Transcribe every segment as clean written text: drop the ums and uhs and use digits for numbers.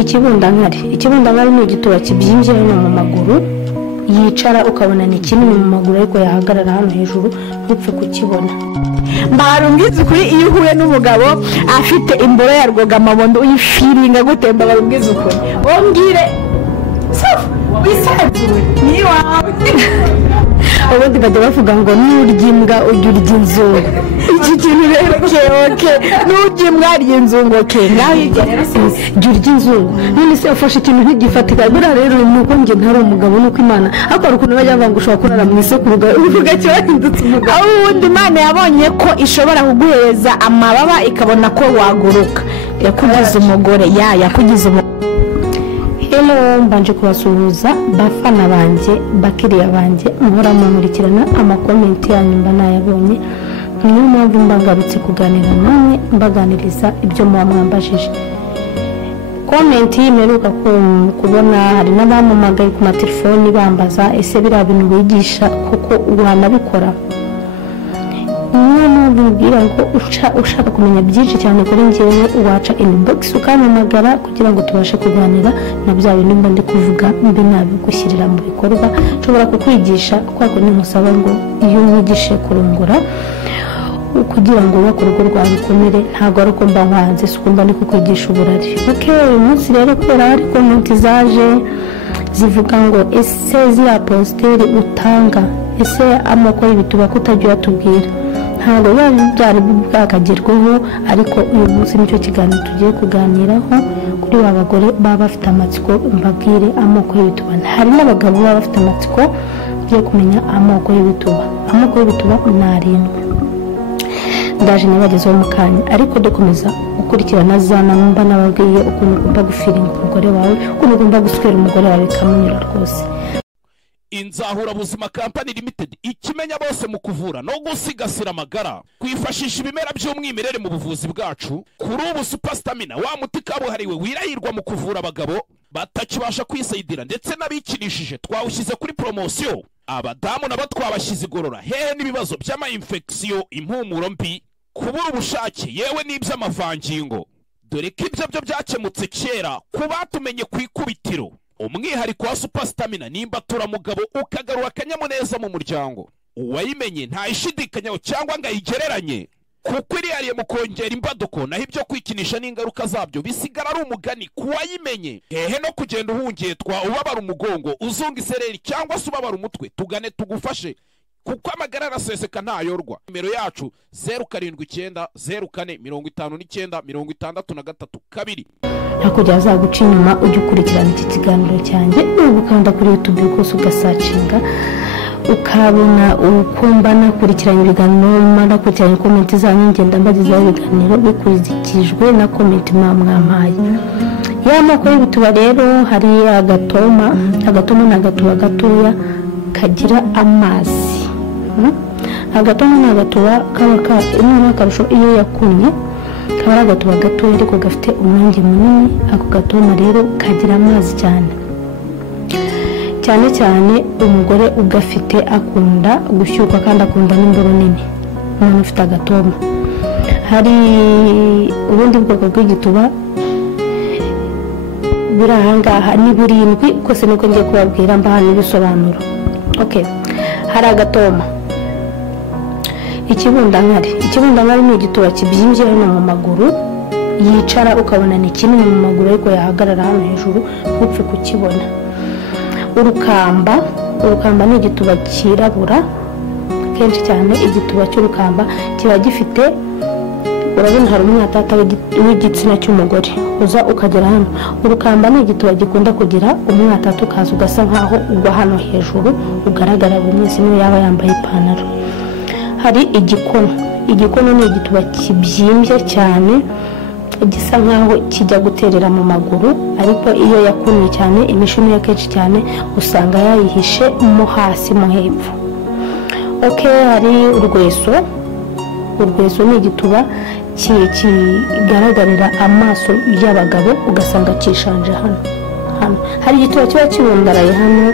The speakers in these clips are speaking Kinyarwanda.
ikibundankari ni igituba kibyimbye hano mu maguru yicara ukabona ni kinini mu maguru ariko yahagarara hano hejuru ntupfe kukibona. Mbarumbizi kuri iyo uhuye n'umugabo afite imboro ya rwogamabondo uyifiringa gutemba barumbizi ukuri wombwire wisanzuwe ni wawe. ubundi bajya bavuga ngo nurya imbwa ujya urya inzungu. Iki kintu rero oke nurya imbwa arya inzungu oke nawe jya urya inzungu. None se ufashe ikintu ntigifatika buriya rero nuko njye ntari umugabo nuko Imana ariko hari ukuntu bajya bavuga ngo ushobora kurara mu isekuru uvuga cyo wahindutse umugabo. aho ubundi Imana yabonye ko ishobora kuguhereza amababa ikabona ko waguruka yakugize umugore yakugize umugore. Hello, mbanje kubasuhuza bafana banje bakiriya banje muhora mumurikirana amakomenti yanyu mba nayabonye. Niyo mpamvu mbangarutse kuganira namwe mbaganiriza ibyo muba mwambajije. Komenti imeruka kubona hari n'abamamagaye ku matelefoni bambaza ese biriya bintu wigisha kuko wanabikora. Niyo mpamvu mbwira ngo ushaka kumenya byinshi cyane kuri njyewe waca inbox ukamamagara kugira ngo tubashe kuganira na bya bintu mba ndi kuvuga mbi nabigushyirira mu bikorwa. Nshobora kukwigisha kwako nimusaba ngo iyo unyigishe kurongora kugira ngo ubake urugo rwawe rukomere ntabwo ari uko mba nkanze si uko mba ndi kukwigisha uburari. uyu munsi rero kubera hari komenti zaje zivuga ngo ese ziriya positeri utanga ese amoko y'ibituba kutajya uyatubwira ntabwo byari bwakagerweho ariko uyu munsi nicyo kiganiro tugiye kuganiraho kuri ba bagore baba bafite amatsiko mbabwire amoko y'ibituba. Hari n'abagabo baba bafite amatsiko yo kumenya amoko y'ibituba. Amoko y'ibituba ni 7 ndaje nabagezeho mu kanya ariko dukomeza gukurikirana za namba nababwiye ukuntu ugomba gufiringa umugore wawe ukuntu ugomba guswera umugore wawe kamunyura rwose. Inzahura Buzima Company Limited ikimenya bose mu kuvura no gusigasira amagara kwifashisha ibimera by'umwimerere mu buvuzi bwacu. Kuri ubu Super Stamina wa muti kabuhariwe wirahirwa mu kuvura abagabo batakibasha kwisayidira ndetse n'abikinishije twawushyize kuri promotion. Abadamu nabo twabashyize igorora hehe n'ibibazo by'ama infection impumuro mbi kubura ubushake yewe n'iby'amavangingo dore ko ibyo byo byakemutse kera kubatumenye kwikubitiro. Umwihariko wa Super Stamina nimba turamugabo ukagarura akanyamuneza mu muryango uwayimenye ntayishidikanyaho cyangwa ngo ayigereranye kuko irihariye mu kongera imbaduko naho ibyo kwikinisha n'ingaruka zabyo bisigara ari umugani kuwayimenye. Hehe no kugenda uhungetwa ubabara umugongo uzunga isereri cyangwa se ubabara umutwe tugane tugufashe kuko amagara araseseka ntayorwa. Nimero yacu 079 04 59 63 hakujya azaguca inyuma ujye ukurikirana iki kiganiro cyanjye ukanda kuri YouTube rwose ugasacinga ukabona ukumva nakurikirana ibiganiro manakurikirana komenti zanyu ngenda mbagezaho ibiganiro bikurikijwe na komenti mwampaye. Y'amoko y'ibituba rero hari agatoma ni agatuba gatoya kagira amazi. Agatoma ni agatuba kaba akarusho iyo yakunye kaba ari agatuba gatoya ariko gafite umwenge munini. Ako gatoma rero kagira amazi cyane umugore ugafite akunda gushyuka kandi akunda n'imboro nini umuntu ufite agatoma. Hari ubundi bwoko bw'igituba biri ahangaha ni 7 kose nuko ngiye kubabwira mbaha n'ibisobanuro. Hari agatoma ikibundankari ni igituba kibyimbye hano mu maguru yicara ukabona ni kinini mu maguru ariko yahagarara hano hejuru ntupfe kukibona. Urukamba ni igituba kirabura kenshi cyane. Igituba cy'urukamba kiba gifite urabona hari umwatata w'igitsina cy'umugore uza ukagera hano. Urukamba ni igituba gikunda kugira umwatata ukaza ugasa nkaho ugwa hano hejuru ugaragara buri wese niyo yaba yambaye ipantaro. Hari igikono ni igituba kibyimbye cyane gisa nkaho kijya guterera mu maguru ariko iyo yakunye cyane imishumi ya kenshi cyane usanga yayihishe mo hasi mo hepfo. Hari urweso ni igituba kigaragarira amaso y'abagabo ugasanga kishanje hano. Hari igituba kiba kibundaraye hano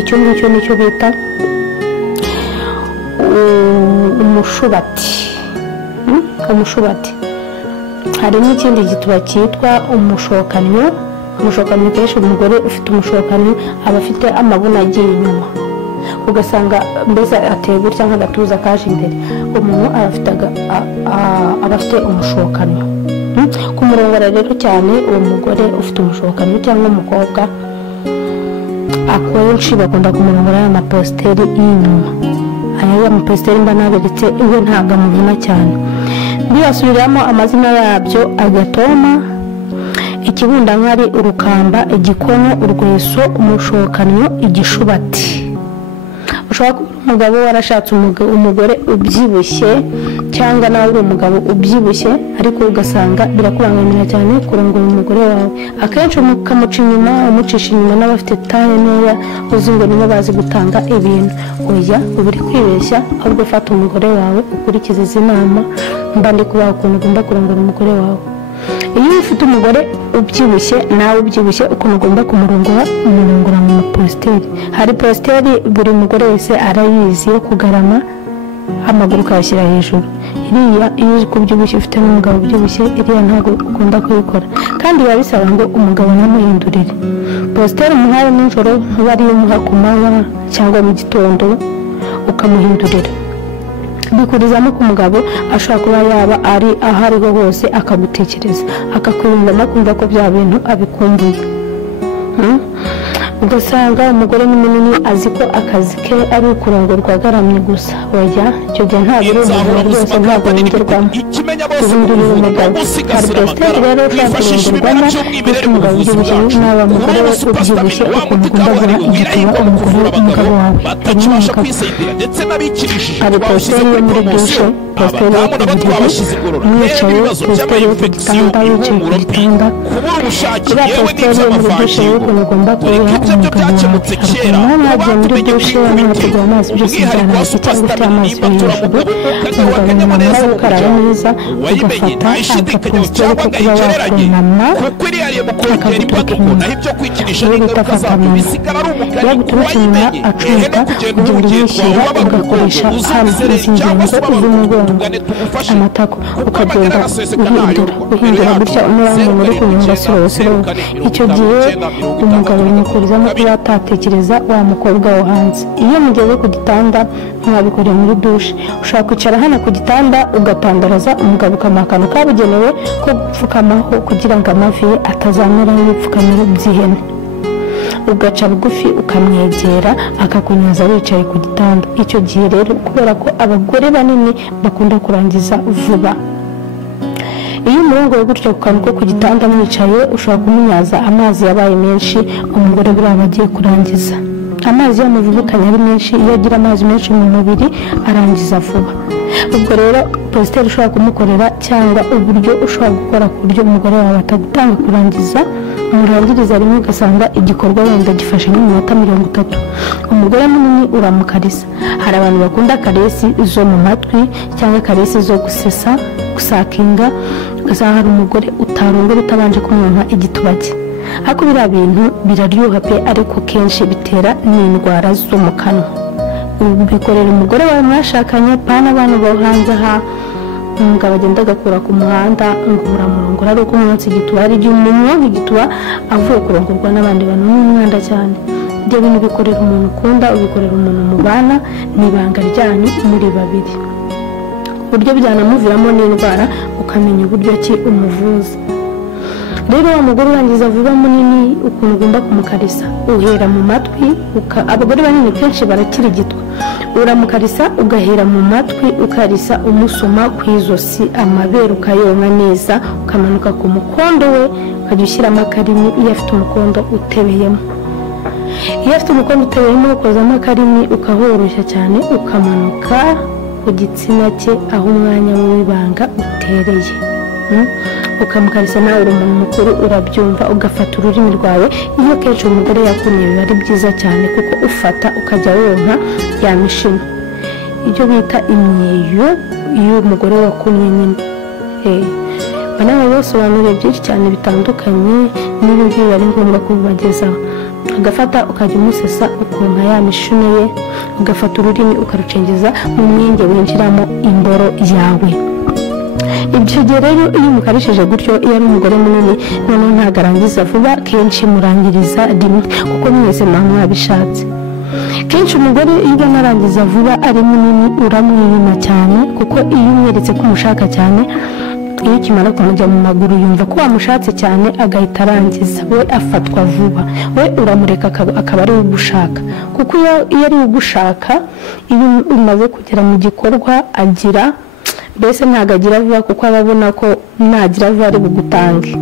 icyo ngicyo nicyo bita umushubati. Hari n'ikindi gituba cyitwa umushokanyo umushokanyi kenshi umugore ufite umushokanyi aba afite amabuno agiye inyuma ugasanga mbese ateye gutya nk'agatuza kaje imbere umuntu aba afite umushokanyi kumurongora rero cyane uwo mugore ufite umushokanyi cyangwa umukobwa akenshi bakunda kumurongora aya maposteri y'inyuma aya maposteri mba naberetse iwe ntabwo amuvuna cyane biyasubiriramo amazina yabyo agatoma ikibundankari urukamba igikono urweso umushokanyo igishubati ushobora kuba umugabo warashatse umugore ubyibushye cyangwa nawe uri umugabo ubyibushye ariko ugasanga birakubangamira cyane kurongora umugore wawe akenshi ukamuca inyuma umucisha inyuma n'abafite taye ntoya uzi ngo nibo bazi gutanga ibintu oya uba uri kwibeshya ahubwo fata umugore wawe ukurikize izi nama mba ndi kubaha ukuntu ugomba kurongora umugore wawe iyo ufite umugore ubyibushye nawe ubyibushye ukuntu ugomba kumurongora mu maposteri hari posteri buri mugore wese arayizi yo kugarama amaguru ukayashyira hejuru iriya iyo uzi ko ubyibushye ufite n'umugabo ubyibushye iriya ntabwo ukunda kuyikora kandi biba bisaba ngo umugabo namuhindurire posteri umuhaye nijoro ntuba ariyo umuha ku manywa cyangwa mu gitondo ukamuhindurira bikurizamo ko umugabo ashobora kuba yaba ari aho ariho hose akagutekereza akakwirinda no kumva ko bya bintu abikumbuye ugasanga umugore ni munini azi ko akazi ke ari ukurongorwa agaramye gusa oya icyo gihe ntabwo uri umugabo rwose ntabwo yongerwamo guhindurira umugabo hari posteri rero ushobora kurongorwamo ufite umugabo ubyibushye n'aba mugore we ubyibushye ukuntu ugomba guha igituba umugabo wawe hari posteri yo muri dushe posteri yo ku buriri mwicaye posteri yo ku gitanda wicaye ku gitanda iriya posteri yo muri dushe y'ukuntu ugomba kuyiha umugabo wawe ntabwo muri dushe ntategura amazi byose byarangiye cyangwa ufite amazi yo hejuru umugabo nyamara ukaraba neza ugafata agaposteri ko kuba wakunama akaguturuka inyuma iyo bita fatamana iyo guturuka inyuma acumita ugenda uyishyira ugakoresha hano izi ngingo z'umugongo amatako ukagenda uhindura gutya umera nk'umuntu uri kunyonga sirowe icyo gihe umugabo bimukurizamo kuba atatekereza wa mukobwa wo hanze iyo mugeze ku gitanda mwabikoreye muri dushe ushobora kwicara hano ku gitanda ugatandaraza umugabo ukamuha akantu kabugenewe ko gupfukamaho kugira ngo amavi ye atazameraho ibipfukamiro by'ihene ugaca bugufi ukamwegera akakunyaza wicaye ku gitanda icyo gihe rero kubera ko abagore banini bakunda kurangiza vuba iyo umurongo gutyo ku kantu ko ku gitanda mwicaye ushobora kumunyaza amazi yabaye menshi umugore buriya agiye kurangiza amazi y'amuvubukanye ari menshi iyo agira amazi menshi mu mubiri arangiza vuba ubwo rero posteri ushobora kumukorera cyangwa uburyo ushobora gukora ku buryo umugore wawe atagutanga kurangiza umurangiriza rimwe ugasanga igikorwa wenda gifashe nk'iminota 30 umugore munini uramukarisa hari abantu bakunda karesi zo mu matwi cyangwa karesi zo gusesa gusakinga ugasanga hari umugore utarongora utabanje kumwonka igituba cye ariko biriya bintu biraryoha pe ariko kenshi bitera n'indwara zo mu kanwa bikorera umugore wawe mwashakanye pana abantu bo hanze aha umugabo agenda agakura ku muhanda ngo uramurongora ari uko umunsi igituba ari igihe umuntu igituba avuye kurongorwa n'abandi bantu n'umwanda cyane ibyo bintu bikorera umuntu ukunda ubikorera umuntu mubana n'ibanga ryanyu muri babiri uburyo byanamuviramo n'indwara ukamenya uburyo ki umuvuza rero wa mugore urangiza vuba munini ukuntu ugomba kumukarisa uhera mu matwi abagore banini kenshi barakirigitwa uramukarisa ugahera mu matwi ukarisa umusoma ku izosi amabere ukayonka neza ukamanuka ku mukondo we ukajya ushyiramo akarimi iyo afite umukondo utebeyemo iyo afite umukondo utebeyemo ukozamo akarimi ukahoroshya cyane ukamanuka ku gitsina cye aho umwanya w'ibanga utereye ukamukarisa nawe uri umuntu mukuru urabyumva ugafata ururimi rwawe iyo kenshi umugore yakunye biba ari byiza cyane kuko ufata ukajya wonka ya mishino ibyo bita imyeyo iyo umugore wakunye nyine banawe basobanuriye byinshi cyane bitandukanye n'ibyo biba ari ngombwa kubibagezaho ugafata ukajya umusesa ukonka ya mishino ye ugafata ururimi ukarucengeza mu mwenge winjiramo imboro yawe ibyo gihe rero iyo mukarishije gutyo iyo ari umugore munini noneho ntabwo arangiza vuba kenshi murangiriza rimwe kuko mwese muba mwabishatse kenshi umugore iyo ubona arangiza vuba ari munini uramwiyima cyane kuko iyo umweretse ko umushaka cyane iyo ukimara kumujya mu maguru yumva ko wamushatse cyane agahita arangiza we afatwa vuba we uramureka akaba ari ugushaka kuko iyo ari ugushaka iyo umaze kugera mu gikorwa agira mbese ntabwo agira vuba kuko aba abona ko nagira vuba ari bugutange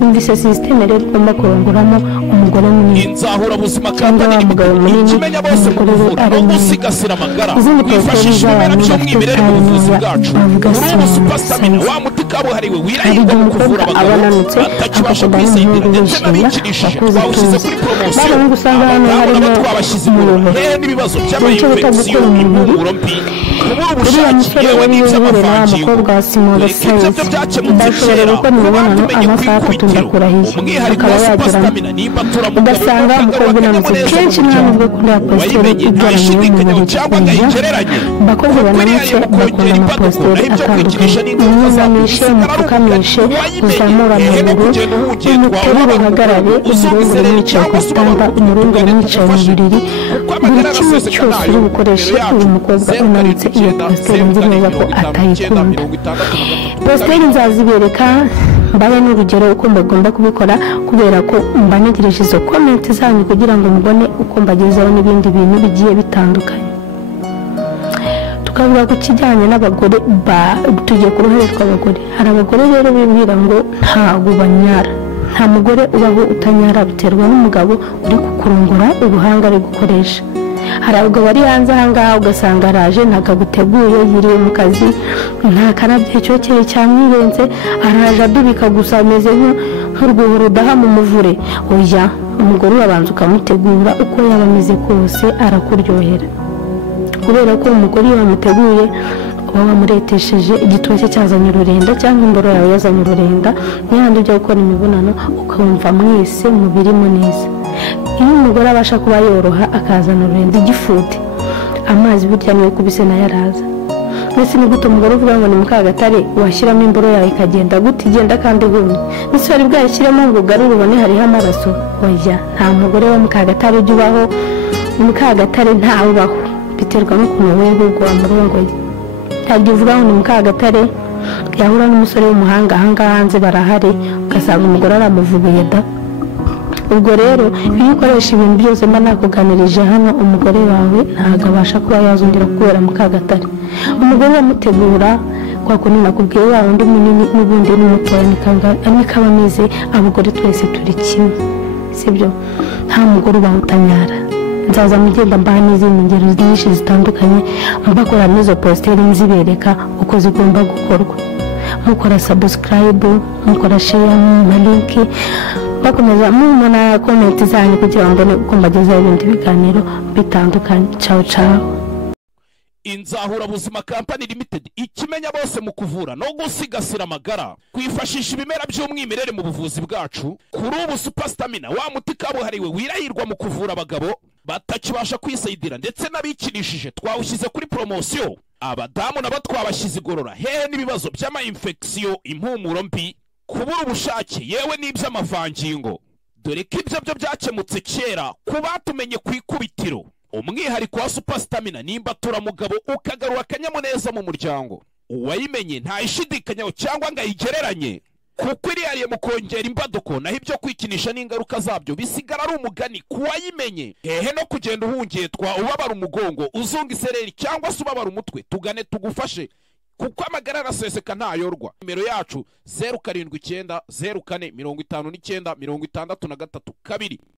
umvise sisiteme rero ugomba kurongoramo umugore munini inzahura buzima kampani ikimenya bose mu kuvura no gusigasira amagara kwifashisha ibimera by'umwimerere mu buvuzi bwacu urubu supastamina wa muti kabuhariwe wirahirwa mu kuvura abagabo batakibasha kwisayidira ndetse n'abikirishije twawushyize kuri poromosiyo abagabo nabo twabashyize inyuma hehe n'ibibazo by'amayinfekisiyo impumuro mbi kubura ubushake yewe n'iby'amavangingo ibyo byo byakemutse kera kuba tumenye kwikubitiro umwihariko wa supastamina nimba ugasanga umukobwa unanutse kenshi ntabwo kuri ya positeri ntashidikanya cyangwa ngayigereranye abakobwa bananutse bakunda amapositeri atandukanye umwunamishe umupfukamishe uzamura amaguru umuterure uhagarare umurungu umwicaye ku gitanda umurungu umwicaye mu buriri buri kimwe cyose uri bukoreshe uyu mukobwa unanutse iyo positeri nzi neza ko atayikunda positeri nzazibereka mbaye n'urugero uko mbagomba kubikora kubera ko mba ntegereje izo komenti zanyu kugira ngo mubone uko mbagezaho n'ibindi bintu bigiye bitandukanye tukavuga ku kijyanye n'abagore tugiye ku ruhare rw'abagore hari abagore rero bibwira ngo ntabwo banyara nta mugore ubaho utanyara biterwa n'umugabo uri kukurongora ubuhanga ari gukoresha hari abagabo bari hanze ahangaha ugasanga araje ntakaguteguye yiriwe mu kazi nta kanabye cyokeye cyamwirenze araje adubika gusa ameze nk'urwuho rudaha mu muvure oya umugore urabanza ukamutegura uko yaba ameze kose arakuryohera kubera ko umugore iyo wamuteguye uba wamuretesheje igituba cye cyazanye ururenda cyangwa imboro yawe yazanye ururenda n'ihandi ujya gukora imibonano ukawumva mwese mubirimo neza iyo umugore abasha kuba yoroha akazana ururenda igifute amazi burya niyo kubise nayo araza mbese ni gute umugore uvuga ngo ni Mukagatare washyiramo imboro yawe ikagenda gute igenda kandi gumye mbese wari bwayishyiremo ngo ugarure ubone hariho amaraso oya nta mugore wa Mukagatare ujya ubaho Mukagatare ntawubaho biterwa n'ukuntu wewe ubwo wamurongoye ntabwo uvuga ngo ni Mukagatare yahura n'umusore w'umuhanga ahangaha hanze barahari ugasanga umugore aramuvuguye da ubwo rero iyo ukoresha ibintu byose mba nakuganirije hano umugore wawe ntabwo abasha kuba yazongera kubera Mukagatare umugore uramutegura kwa kundi nakubwiye wa undi munini n'ubundi n'umutoya nikaba ameze abagore twese turi kimwe sibyo nta mugore ubaho utanyara nzaza mugenda mbaha n'izindi ngero nyinshi zitandukanye mbakora n'izo positeri nzibereka uko zigomba gukorwa mukora subscribe mukora share mu link bakomeza mumana comment zanyu kugira ngo uko mbagezaho ibindi biganiro bitandukanye ciao ciao inzahura buzima kampani limited ikimenya bose mu kuvura no gusigasira amagara kwifashisha ibimera by'umwimerere mu buvuzi bwacu kuri ubu supastamina wa muti kabuhariwe wirahirwa mu kuvura abagabo batakibasha kwisayidira ndetse n'abikirishije twawushyize kuri poromosiyo abadamu nabo twabashyize igorora hehe n'ibibazo by'amayinfekisiyo impumuro mbi kubura ubushake yewe n'iby'amavangingo dore ko ibyo byo byakemutse kera ku batumenye ku ikubitiro umwihariko wa supastamina nimba turamugabo ukagarura akanyamuneza mu muryango uwayimenye ntayishidikanyaho cyangwa ngo ayigereranye kuko irihariye mu kongera imbaduko naho ibyo kwikinisha n'ingaruka zabyo bisigara ari umugani ku wayimenye hehe no kugenda uhungetwa ubabara umugongo uzunga isereri cyangwa se ubabara umutwe tugane tugufashe kuko amagara araseseka ntayorwa nimero yacu 079 04 59 63 2